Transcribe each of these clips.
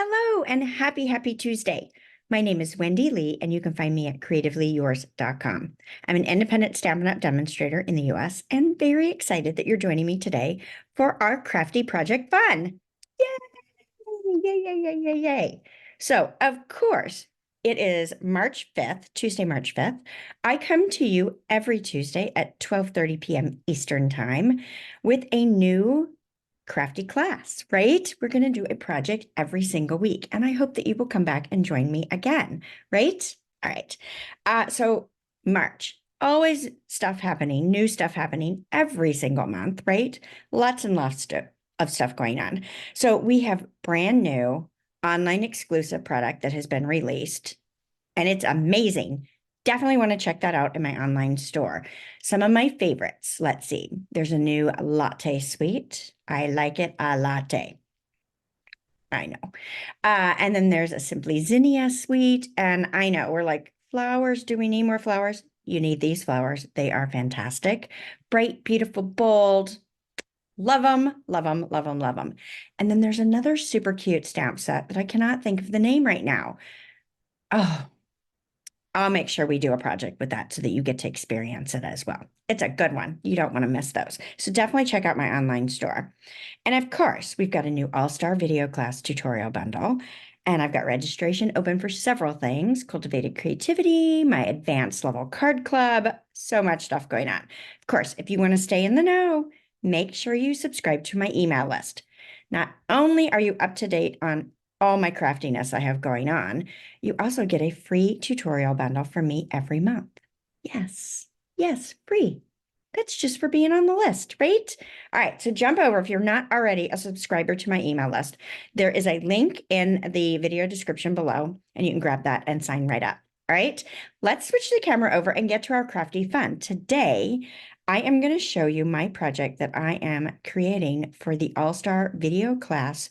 Hello and happy Tuesday. My name is Wendy Lee, and you can find me at CreativeLeeYours.com. I'm an independent Stampin' Up! Demonstrator in the US and very excited that you're joining me today for our crafty project fun. Yay, yay, yay, yay, yay, yay. So, of course, it is March 5th, Tuesday, March 5th. I come to you every Tuesday at 12:30 p.m. Eastern Time with a new crafty class, right? We're going to do a project every single week, and I hope that you will come back and join me again, right? All right. So March, always stuff happening, new stuff happening every single month, right? Lots and lots of stuff going on. So we have brand new online exclusive product that has been released, and it's amazing. Definitely want to check that out in my online store. Some of my favorites, let's see. There's a new latte suite. I like it a latte. I know. And then there's a Simply Zinnia suite. And I know we're like, flowers. Do we need more flowers? You need these flowers. They are fantastic. Bright, beautiful, bold. Love them, love them, love them, love them. And then there's another super cute stamp set that I cannot think of the name right now. Oh, I'll make sure we do a project with that so that you get to experience it as well. It's a good one. You don't want to miss those. So definitely check out my online store. And of course, we've got a new all-star video class tutorial bundle. And I've got registration open for several things: cultivated creativity, my advanced level card club, so much stuff going on. Of course, if you want to stay in the know, make sure you subscribe to my email list. Not only are you up to date on all my craftiness I have going on, you also get a free tutorial bundle from me every month. Yes, yes, free. That's just for being on the list, right? All right, so jump over if you're not already a subscriber to my email list. There is a link in the video description below, and you can grab that and sign right up. All right, let's switch the camera over and get to our crafty fun. Today, I am going to show you my project that I am creating for the All-Star Video Class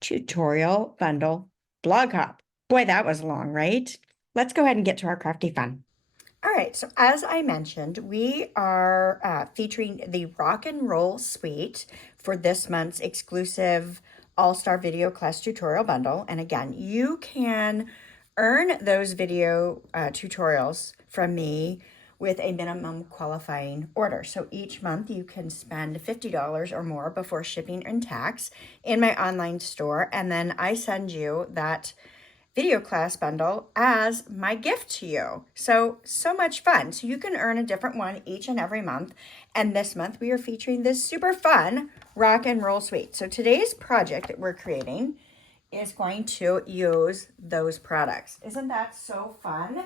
Tutorial Bundle Blog Hop. Boy, that was long, right? Let's go ahead and get to our crafty fun. All right, so as I mentioned, we are featuring the Rock and Roll Suite for this month's exclusive All-Star Video Class Tutorial Bundle. And again, you can earn those video tutorials from me with a minimum qualifying order. So each month you can spend $50 or more before shipping and tax in my online store. And then I send you that video class bundle as my gift to you. So much fun. So you can earn a different one each and every month. And this month we are featuring this super fun Rock and Roll Suite. So today's project that we're creating is going to use those products. Isn't that so fun?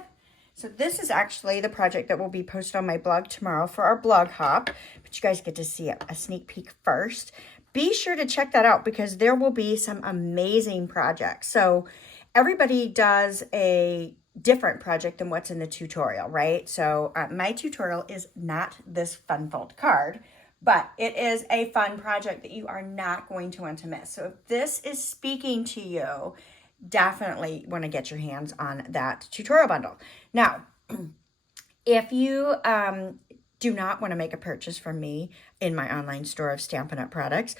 So this is actually the project that will be posted on my blog tomorrow for our blog hop, but you guys get to see a sneak peek first. Be sure to check that out because there will be some amazing projects. So everybody does a different project than what's in the tutorial, right? So my tutorial is not this fun fold card, but it is a fun project that you are not going to want to miss. So if this is speaking to you, definitely want to get your hands on that tutorial bundle. Now, if you do not want to make a purchase from me in my online store of Stampin' Up! Products,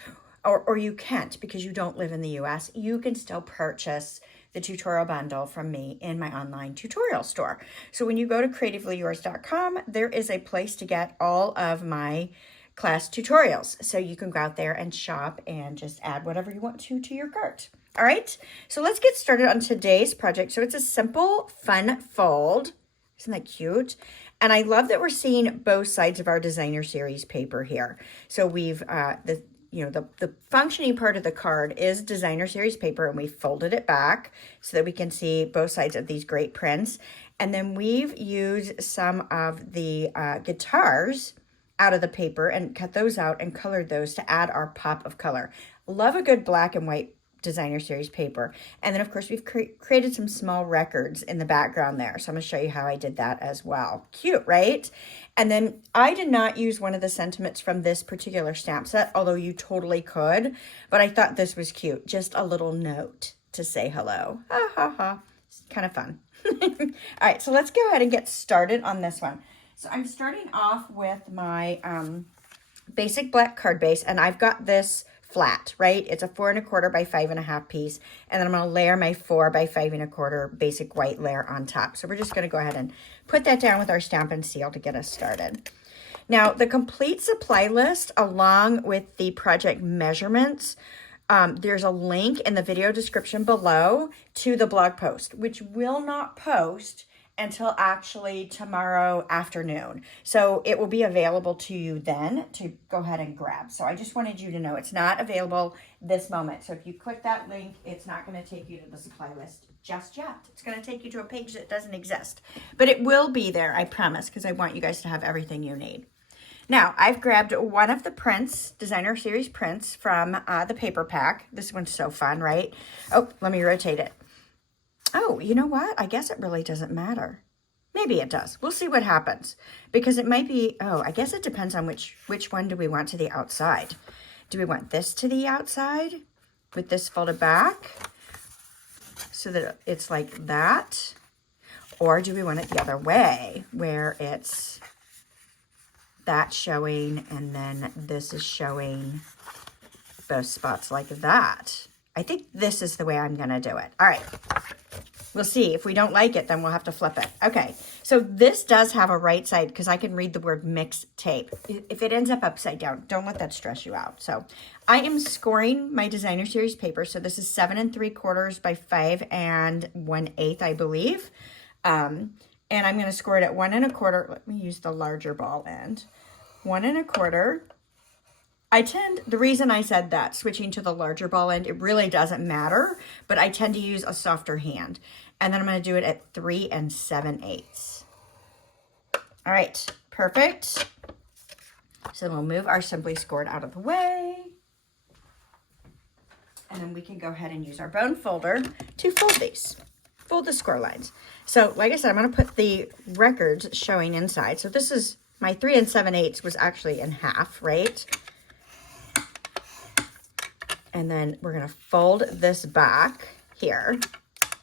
or you can't because you don't live in the US, you can still purchase the tutorial bundle from me in my online tutorial store. So when you go to CreativeLeeYours.com, there is a place to get all of my class tutorials. So you can go out there and shop and just add whatever you want to your cart. All right, so let's get started on today's project. So it's a simple, fun fold. Isn't that cute? And I love that we're seeing both sides of our designer series paper here. So we've, the functioning part of the card is designer series paper, and we folded it back so that we can see both sides of these great prints. And then we've used some of the guitars out of the paper and cut those out and colored those to add our pop of color. Love a good black and white designer series paper. And then of course we've created some small records in the background there. So I'm going to show you how I did that as well. Cute, right? And then I did not use one of the sentiments from this particular stamp set, although you totally could, but I thought this was cute. Just a little note to say hello. Ha ha ha. It's kind of fun. All right, so let's go ahead and get started on this one. So I'm starting off with my basic black card base, and I've got this flat, right? It's a 4 1/4 by 5 1/2 piece. And then I'm going to layer my 4 by 5 1/4 basic white layer on top. So we're just going to go ahead and put that down with our Stamp and Seal to get us started. Now, the complete supply list along with the project measurements, there's a link in the video description below to the blog post, which will not post until actually tomorrow afternoon. So it will be available to you then to go ahead and grab. So I just wanted you to know it's not available this moment. So if you click that link, it's not going to take you to the supply list just yet. It's going to take you to a page that doesn't exist. But it will be there, I promise, because I want you guys to have everything you need. Now, I've grabbed one of the prints, designer series prints from the paper pack. This one's so fun, right? Oh, let me rotate it. Oh, you know what? I guess it really doesn't matter. Maybe it does. We'll see what happens. Because it might be, oh, I guess it depends on which one do we want to the outside. Do we want this to the outside with this folded back so that it's like that? Or do we want it the other way where it's that showing and then this is showing both spots like that? I think this is the way I'm going to do it. All right. We'll see. If we don't like it, then we'll have to flip it. Okay. So this does have a right side because I can read the word mix tape. If it ends up upside down, don't let that stress you out. So I am scoring my designer series paper. So this is 7 3/4 by 5 1/8, I believe. And I'm going to score it at 1 1/4. Let me use the larger ball end. 1 1/4. The reason I said that, switching to the larger ball end, it really doesn't matter, but I tend to use a softer hand. And then I'm going to do it at 3 7/8. All right, perfect. So we'll move our Simply Scored out of the way. And then we can go ahead and use our bone folder to fold these. Fold the score lines. So like I said, I'm going to put the records showing inside. So this is my 3 7/8 was actually in half, right? And then we're going to fold this back here.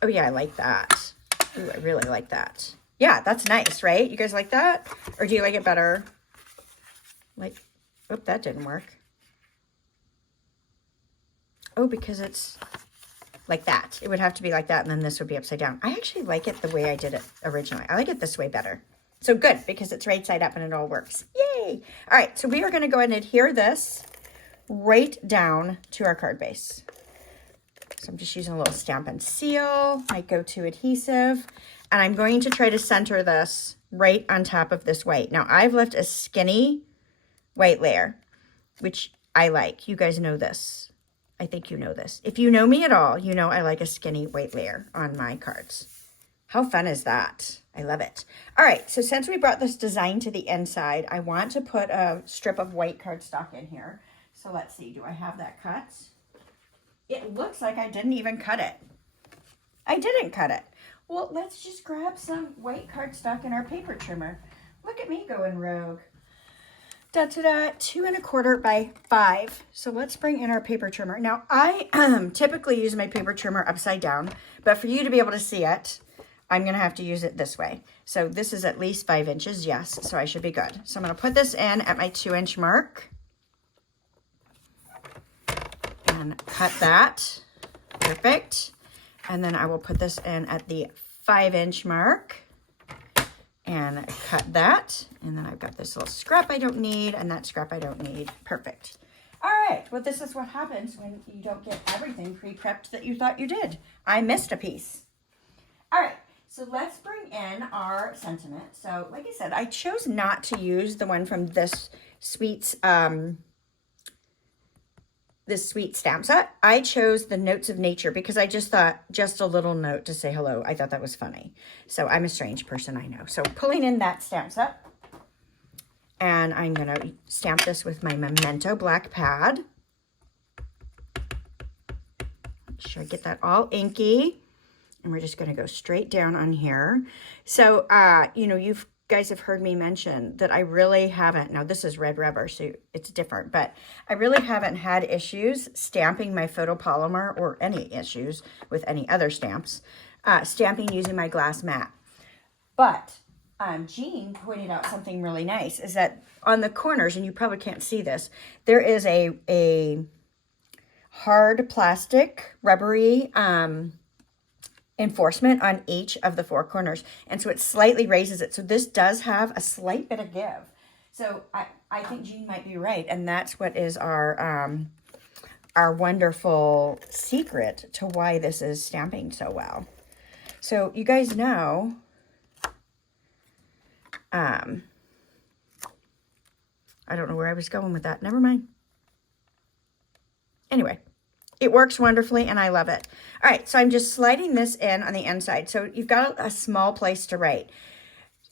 Oh yeah, I like that. Ooh, I really like that. Yeah, that's nice, right? You guys like that? Or do you like it better? Like, oh, that didn't work. Oh, because it's like that. It would have to be like that, and then this would be upside down. I actually like it the way I did it originally. I like it this way better. So good, because it's right side up and it all works. Yay! All right, so we are going to go ahead and adhere this right down to our card base. So I'm just using a little Stamp and Seal, my go-to adhesive, and I'm going to try to center this right on top of this white. Now, I've left a skinny white layer, which I like. You guys know this. I think you know this. If you know me at all, you know I like a skinny white layer on my cards. How fun is that? I love it. All right, so since we brought this design to the inside, I want to put a strip of white cardstock in here. So let's see, do I have that cut? It looks like I didn't even cut it. I didn't cut it. Well, let's just grab some white cardstock in our paper trimmer. Look at me going rogue. 2 1/4 by 5. So let's bring in our paper trimmer. Now, I typically use my paper trimmer upside down, but for you to be able to see it, I'm going to have to use it this way. So this is at least 5 inches, yes, so I should be good. So I'm going to put this in at my 2-inch mark. And cut that. Perfect. And then I will put this in at the 5-inch mark and cut that. And then I've got this little scrap I don't need and that scrap I don't need. Perfect. All right. Well, this is what happens when you don't get everything pre-prepped that you thought you did. I missed a piece. All right. So let's bring in our sentiment. So like I said, I chose not to use the one from this sweet stamp set. I chose the Notes of Nature because I just thought just a little note to say hello. I thought that was funny. So I'm a strange person, I know. So pulling in that stamp set, and I'm going to stamp this with my Memento black pad. Make sure I get that all inky. And we're just going to go straight down on here. So, you know, you guys have heard me mention that I really haven't, now this is red rubber, so it's different, but I really haven't had issues stamping my photopolymer or any issues with any other stamps, stamping using my glass mat. But Jean pointed out something really nice, is that on the corners, and you probably can't see this, there is a hard plastic, rubbery enforcement on each of the four corners. And so it slightly raises it. So this does have a slight bit of give. So I think Jean might be right. And that's what is our wonderful secret to why this is stamping so well. So you guys know, I don't know where I was going with that. Never mind. Anyway, it works wonderfully and I love it. All right, so I'm just sliding this in on the inside. So you've got a small place to write.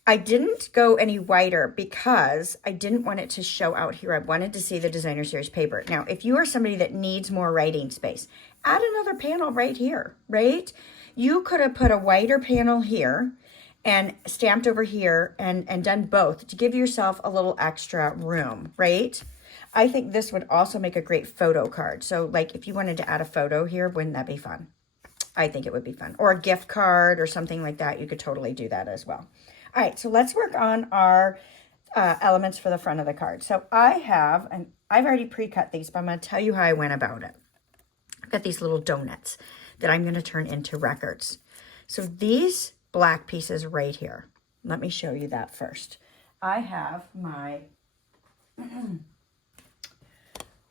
I didn't go any wider because I didn't want it to show out here. I wanted to see the designer series paper. Now, if you are somebody that needs more writing space, add another panel right here, right? You could have put a wider panel here and stamped over here and done both to give yourself a little extra room, right? I think this would also make a great photo card. So like if you wanted to add a photo here, wouldn't that be fun? I think it would be fun. Or a gift card or something like that. You could totally do that as well. All right, so let's work on our elements for the front of the card. So I've already pre-cut these, but I'm going to tell you how I went about it. I've got these little donuts that I'm going to turn into records. So these black pieces right here, let me show you that first. I have my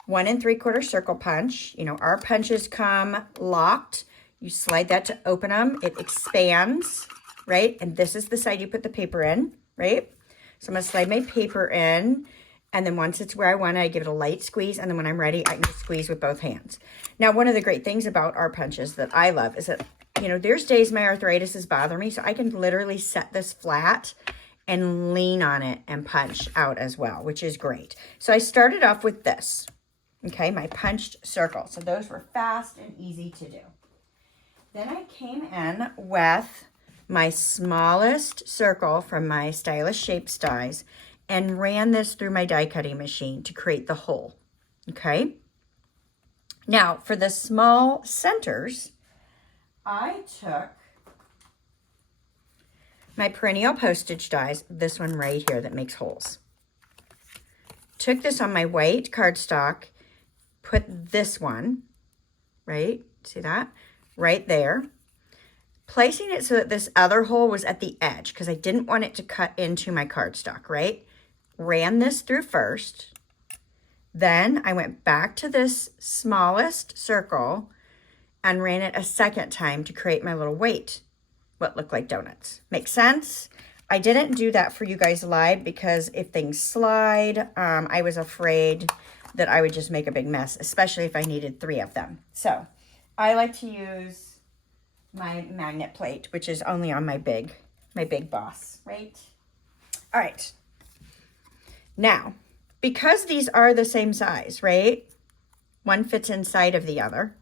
1 3/4 circle punch. You know, our punches come locked. You slide that to open them. It expands, right? And this is the side you put the paper in, right? So I'm going to slide my paper in. And then once it's where I want it, I give it a light squeeze. And then when I'm ready, I can just squeeze with both hands. Now, one of the great things about our punches that I love is that, you know, there's days my arthritis is bothering me. So I can literally set this flat and lean on it and punch out as well, which is great. So I started off with this, okay, my punched circle. So those were fast and easy to do. Then I came in with my smallest circle from my Stylish Shapes dies and ran this through my die cutting machine to create the hole, okay? Now, for the small centers, I took my perennial postage dies, this one right here that makes holes. Took this on my white cardstock, put this one, right, see that? Right there. Placing it so that this other hole was at the edge because I didn't want it to cut into my cardstock, right? Ran this through first. Then I went back to this smallest circle and ran it a second time to create my little weight, what looked like donuts. Make sense? I didn't do that for you guys live because if things slide, I was afraid that I would just make a big mess, especially if I needed 3 of them. So I like to use my magnet plate, which is only on my big boss, right? All right. Now, because these are the same size, right? One fits inside of the other.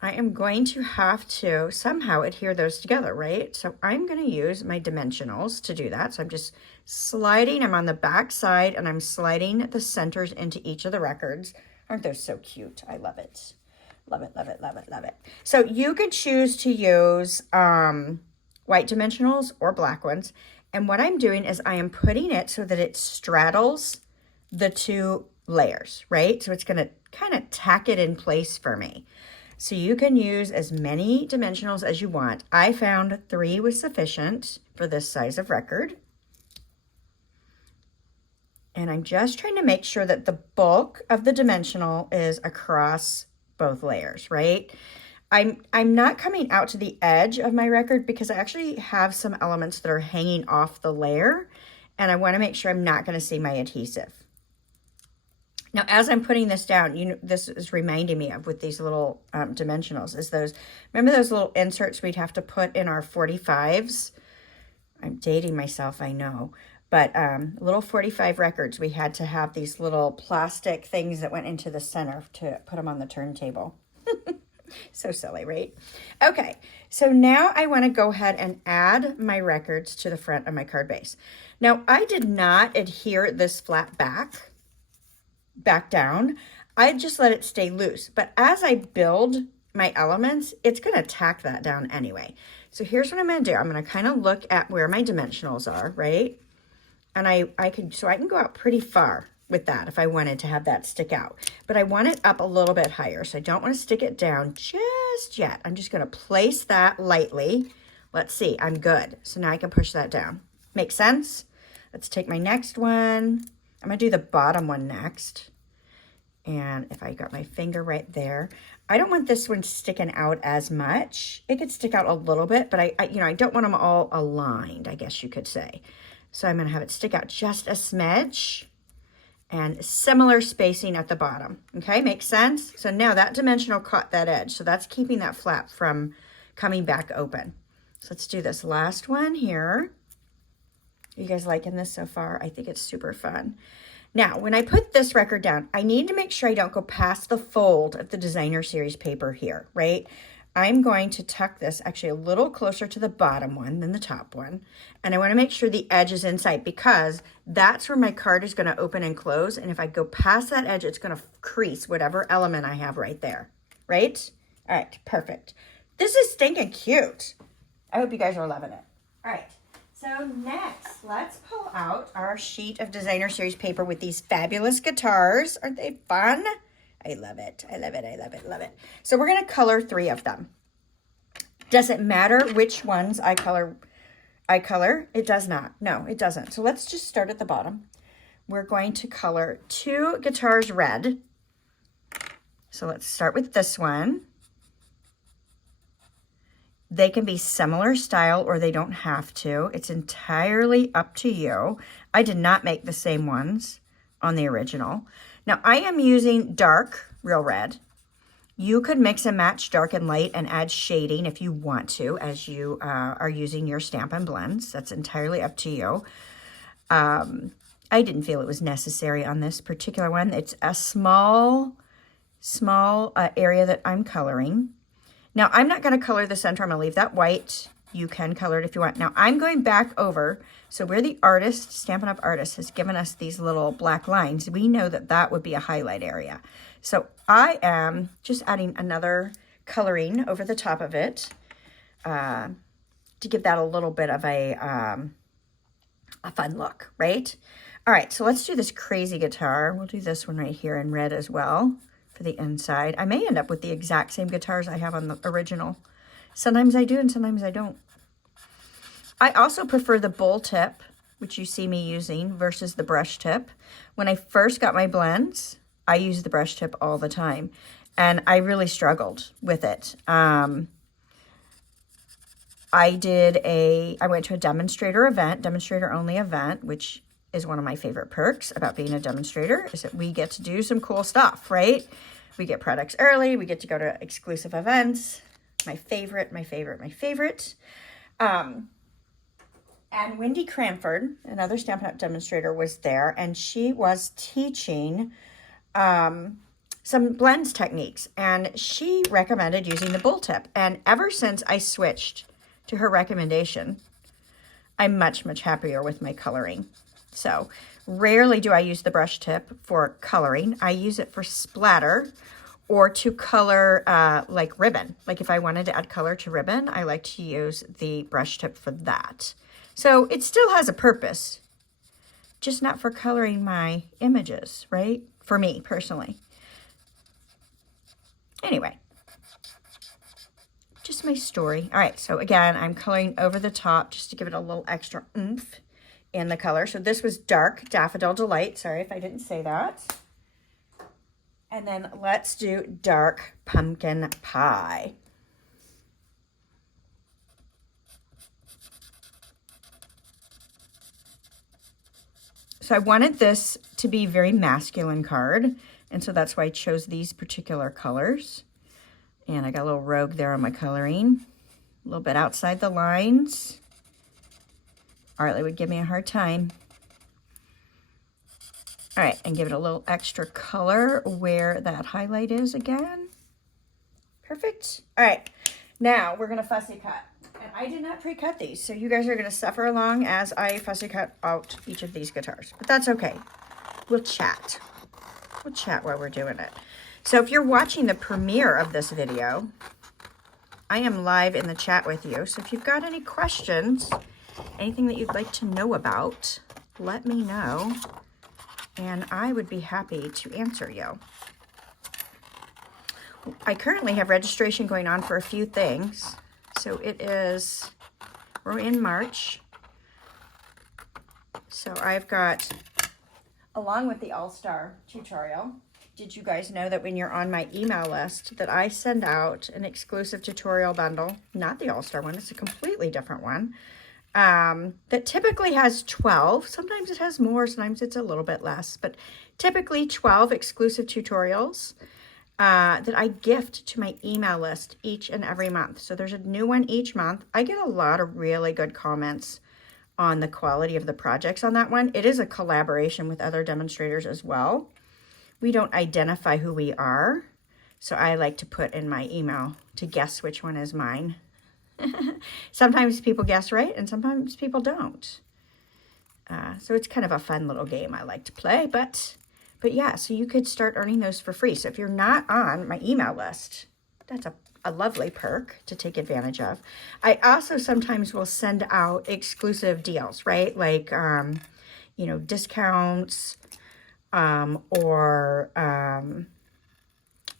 I am going to have to somehow adhere those together, right? So I'm going to use my dimensionals to do that. So I'm just sliding, I'm on the back side and I'm sliding the centers into each of the records. Aren't those so cute? I love it. Love it, love it, love it, love it. So you could choose to use white dimensionals or black ones. And what I'm doing is I am putting it so that it straddles the 2 layers, right? So it's going to kind of tack it in place for me. So you can use as many dimensionals as you want. I found 3 was sufficient for this size of record. And I'm just trying to make sure that the bulk of the dimensional is across both layers, right? I'm not coming out to the edge of my record because I actually have some elements that are hanging off the layer and I want to make sure I'm not going to see my adhesive. Now, as I'm putting this down, you know, this is reminding me of with these little dimensionals is those, remember those little inserts we'd have to put in our 45s? I'm dating myself, I know. But little 45 records, we had to have these little plastic things that went into the center to put them on the turntable. So silly, right? Okay, so now I want to go ahead and add my records to the front of my card base. Now, I did not adhere this flat back down. I just let it stay loose. But as I build my elements, it's going to tack that down anyway. So here's what I'm going to do. I'm going to kind of look at where my dimensionals are, right? And I can go out pretty far, with that if I wanted to have that stick out. But I want it up a little bit higher, so I don't want to stick it down just yet. I'm just going to place that lightly. Let's see, I'm good. So now I can push that down. Makes sense? Let's take my next one. I'm going to do the bottom one next. And if I got my finger right there, I don't want this one sticking out as much. It could stick out a little bit, but I don't want them all aligned, I guess you could say. So I'm going to have it stick out just a smidge and similar spacing at the bottom. Okay, makes sense? So now that dimensional caught that edge. So that's keeping that flap from coming back open. So let's do this last one here. You guys liking this so far? I think it's super fun. Now, when I put this record down, I need to make sure I don't go past the fold of the designer series paper here, right? I'm going to tuck this actually a little closer to the bottom one than the top one. And I want to make sure the edge is inside because that's where my card is going to open and close. And if I go past that edge, it's going to crease whatever element I have right there, right? All right, perfect. This is stinking cute. I hope you guys are loving it. All right. So next, let's pull out our sheet of designer series paper with these fabulous guitars. Aren't they fun? I love it. I love it. I love it. Love it. So we're going to color 3 of them. Does it matter which ones I color? It does not. No, it doesn't. So let's just start at the bottom. We're going to color 2 guitars red. So let's start with this one. They can be similar style or they don't have to. It's entirely up to you. I did not make the same ones on the original. Now I am using dark real red. You could mix and match dark and light and add shading if you want to as you are using your Stampin' Blends. That's entirely up to you. I didn't feel it was necessary on this particular one. It's a small area that I'm coloring. Now, I'm not going to color the center. I'm going to leave that white. You can color it if you want. Now, I'm going back over. So where the artist, Stampin' Up! Artist, has given us these little black lines, we know that that would be a highlight area. So I am just adding another coloring over the top of it to give that a little bit of a fun look, right? All right, so let's do this crazy guitar. We'll do this one right here in red as well. For the inside. I may end up with the exact same guitars I have on the original. Sometimes I do and sometimes I don't. I also prefer the bowl tip, which you see me using, versus the brush tip. When I first got my blends, I used the brush tip all the time. And I really struggled with it. I went to a demonstrator only event, which is one of my favorite perks about being a demonstrator, is that we get to do some cool stuff, right? We get products early. We get to go to exclusive events. My favorite. And Wendy Cranford, another Stampin' Up! Demonstrator, was there, and she was teaching some blends techniques, and she recommended using the bull tip. And ever since I switched to her recommendation, I'm much, much happier with my coloring. So rarely do I use the brush tip for coloring. I use it for splatter or to color like ribbon. Like if I wanted to add color to ribbon, I like to use the brush tip for that. So it still has a purpose, just not for coloring my images, right? For me personally. Anyway, just my story. All right, so again, I'm coloring over the top just to give it a little extra oomph in the color. So this was dark Daffodil Delight. Sorry if I didn't say that. And then let's do dark Pumpkin Pie. So I wanted this to be very masculine card, and so that's why I chose these particular colors. And I got a little rogue there on my coloring, a little bit outside the lines. Arlie would give me a hard time. All right, and give it a little extra color where that highlight is again. Perfect. All right, now we're gonna fussy cut. And I did not pre-cut these, so you guys are gonna suffer along as I fussy cut out each of these guitars, but that's okay. We'll chat. We'll chat while we're doing it. So if you're watching the premiere of this video, I am live in the chat with you. So if you've got any questions, anything that you'd like to know about, let me know and I would be happy to answer you. I currently have registration going on for a few things. So we're in March. So I've got, along with the All-Star tutorial, did you guys know that when you're on my email list that I send out an exclusive tutorial bundle, not the All-Star one, it's a completely different one, that typically has 12. Sometimes it has more, sometimes it's a little bit less, but typically 12 exclusive tutorials that I gift to my email list each and every month. So there's a new one each month. I get a lot of really good comments on the quality of the projects on that one. It is a collaboration with other demonstrators as well. We don't identify who we are, so I like to put in my email to guess which one is mine. Sometimes people guess right, and sometimes people don't. So it's kind of a fun little game I like to play, but yeah, so you could start earning those for free. So if you're not on my email list, that's a lovely perk to take advantage of. I also sometimes will send out exclusive deals, right? Like, discounts, or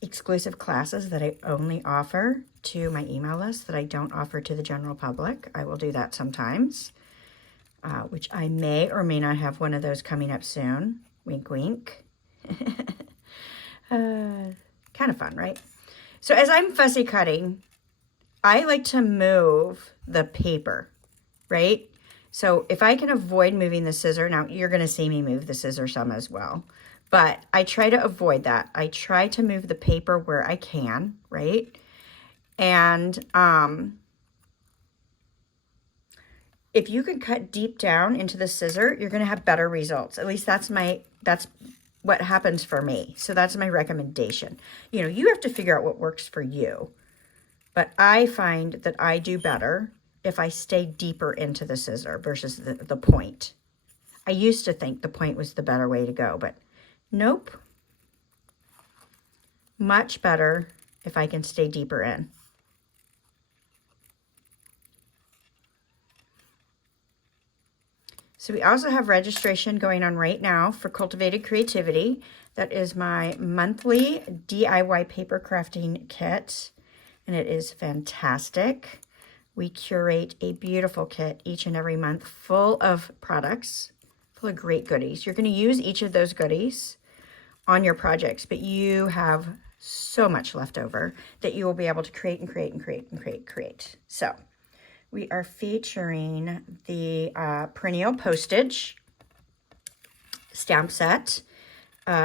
exclusive classes that I only offer to my email list that I don't offer to the general public. I will do that sometimes, which I may or may not have one of those coming up soon. Wink, wink. Kind of fun, right? So as I'm fussy cutting, I like to move the paper, right? So if I can avoid moving the scissor, now you're going to see me move the scissor some as well, but I try to avoid that. I try to move the paper where I can, right? And if you can cut deep down into the scissor, you're going to have better results. At least that's what happens for me. So that's my recommendation. You have to figure out what works for you, but I find that I do better if I stay deeper into the scissor versus the point. I used to think the point was the better way to go, but nope. Much better if I can stay deeper in. So we also have registration going on right now for Cultivated Creativity. That is my monthly DIY paper crafting kit, and it is fantastic. We curate a beautiful kit each and every month full of products, full of great goodies. You're going to use each of those goodies on your projects, but you have so much left over that you will be able to create and create and create and create. So we are featuring the Perennial Postage stamp set,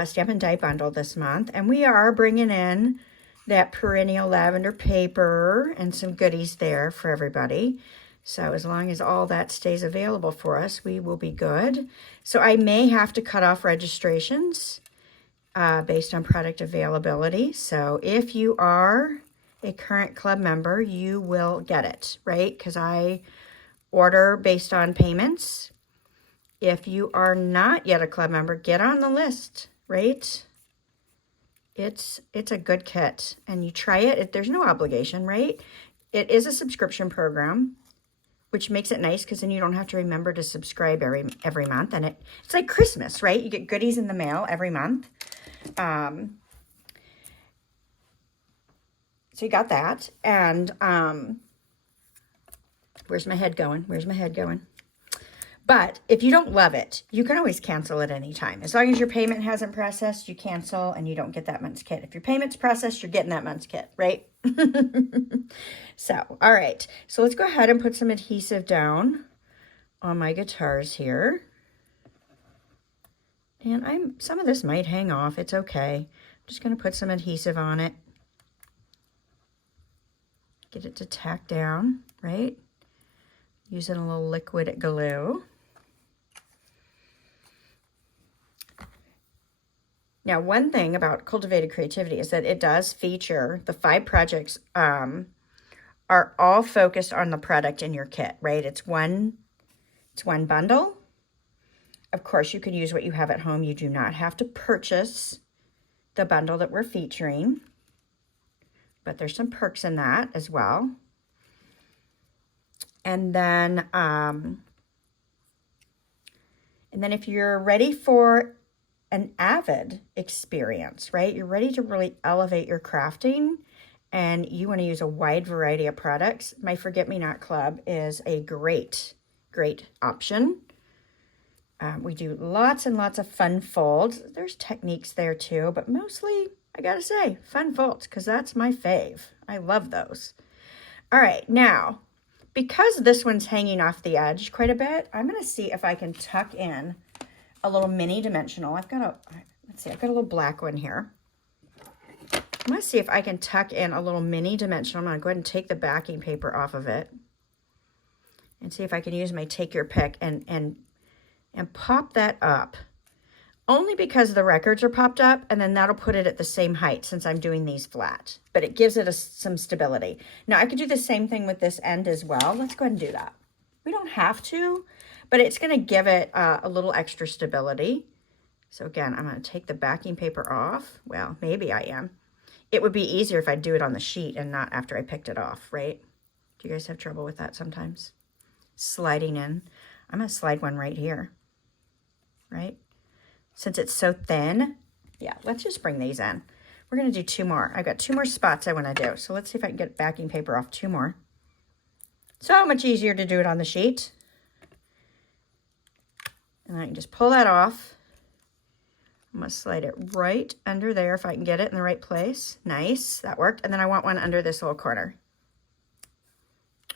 stamp and die bundle this month, and we are bringing in that perennial lavender paper and some goodies there for everybody. So as long as all that stays available for us, we will be good. So I may have to cut off registrations based on product availability. So if you are a current club member, you will get it, right? Because I order based on payments. If you are not yet a club member, get on the list, right? It's a good kit, and you try it. There's no obligation, right? It is a subscription program, which makes it nice because then you don't have to remember to subscribe every month. And it's like Christmas, right? You get goodies in the mail every month. So you got that. And where's my head going? Where's my head going? But if you don't love it, you can always cancel at any time. As long as your payment hasn't processed, you cancel and you don't get that month's kit. If your payment's processed, you're getting that month's kit, right? So, all right. So let's go ahead and put some adhesive down on my guitars here. And some of this might hang off. It's okay. I'm just going to put some adhesive on it. Get it to tack down, right? Using a little liquid glue. Now, one thing about Cultivated Creativity is that it does feature, the 5 projects are all focused on the product in your kit, right? It's one bundle. Of course, you could use what you have at home. You do not have to purchase the bundle that we're featuring, but there's some perks in that as well. And then if you're ready for an avid experience, right? You're ready to really elevate your crafting and you want to use a wide variety of products. My Forget-Me-Not Club is a great option. We do lots and lots of fun folds. There's techniques there too, but mostly, I gotta say, fun folds, because that's my fave. I love those. All right, now, because this one's hanging off the edge quite a bit, I'm gonna see if I can tuck in a little mini dimensional. I've got a little black one here. I'm gonna see if I can tuck in a little mini dimensional. I'm gonna go ahead and take the backing paper off of it and see if I can use my take your pick and pop that up. Only because the records are popped up, and then that'll put it at the same height since I'm doing these flat. But it gives it some stability. Now I could do the same thing with this end as well. Let's go ahead and do that. We don't have to, but it's going to give it a little extra stability. So again, I'm going to take the backing paper off. Well, maybe I am. It would be easier if I do it on the sheet and not after I picked it off, right? Do you guys have trouble with that sometimes? Sliding in. I'm going to slide one right here, right? Since it's so thin, yeah, let's just bring these in. We're going to do 2 more. I've got 2 more spots I want to do. So let's see if I can get backing paper off 2 more. So much easier to do it on the sheet. And I can just pull that off. I'm going to slide it right under there if I can get it in the right place. Nice, that worked. And then I want one under this little corner.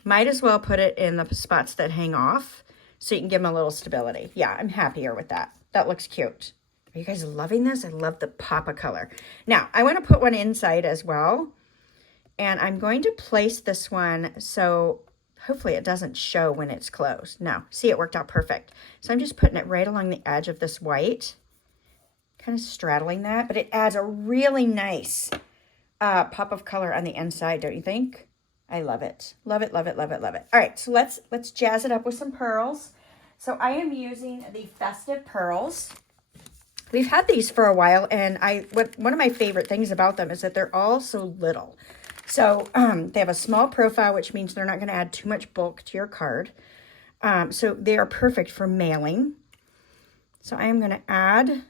Might as well put it in the spots that hang off so you can give them a little stability. Yeah, I'm happier with that. That looks cute. Are you guys loving this? I love the pop of color. Now, I want to put one inside as well. And I'm going to place this one so hopefully it doesn't show when it's closed. No, see, it worked out perfect. So I'm just putting it right along the edge of this white, kind of straddling that, but it adds a really nice pop of color on the inside, don't you think? I love it. Love it, love it, love it, love it. All right, so let's jazz it up with some pearls. So I am using the Festive Pearls. We've had these for a while, and one of my favorite things about them is that they're all so little. So they have a small profile, which means they're not going to add too much bulk to your card. So they are perfect for mailing. So I am going to add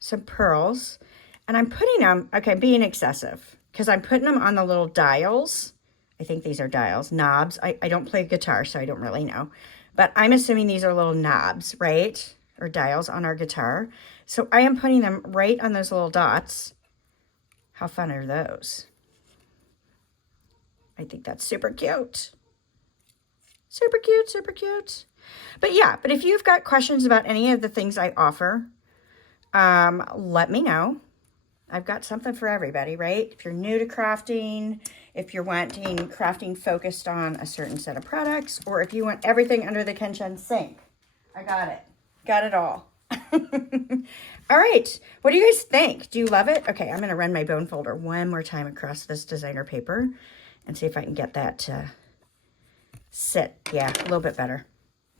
some pearls, and I'm putting them, okay, being excessive, because I'm putting them on the little dials. I think these are dials, knobs. I don't play guitar, so I don't really know. But I'm assuming these are little knobs, right? Or dials on our guitar. So I am putting them right on those little dots. How fun are those? I think that's super cute. Super cute, super cute. But yeah, but if you've got questions about any of the things I offer, let me know. I've got something for everybody, right? If you're new to crafting, if you're wanting crafting focused on a certain set of products, or if you want everything under the kitchen sink, I got it. Got it all. All right. What do you guys think? Do you love it? Okay, I'm going to run my bone folder one more time across this designer paper and see if I can get that to sit. Yeah, a little bit better.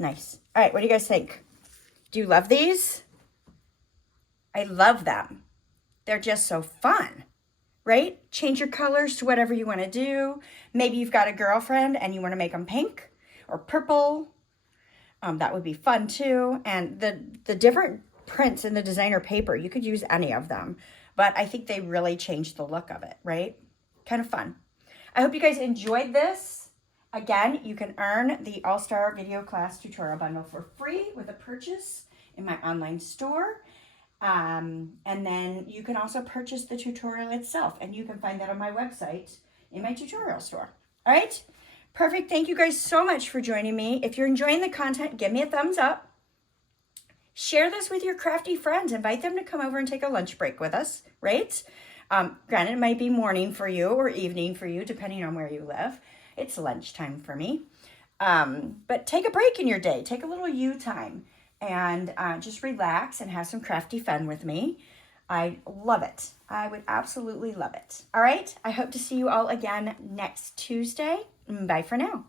Nice. All right, what do you guys think? Do you love these? I love them. They're just so fun, right? Change your colors to whatever you want to do. Maybe you've got a girlfriend and you want to make them pink or purple. That would be fun too. And the different prints in the designer paper, you could use any of them. But I think they really changed the look of it, right? Kind of fun. I hope you guys enjoyed this. Again, you can earn the All-Star Video Class Tutorial Bundle for free with a purchase in my online store. And then you can also purchase the tutorial itself, and you can find that on my website in my tutorial store. All right, perfect. Thank you guys so much for joining me. If you're enjoying the content, give me a thumbs up. Share this with your crafty friends. Invite them to come over and take a lunch break with us, right? Granted, it might be morning for you or evening for you, depending on where you live. It's lunchtime for me. But take a break in your day. Take a little you time. And just relax and have some crafty fun with me. I love it. I would absolutely love it. All right. I hope to see you all again next Tuesday. Bye for now.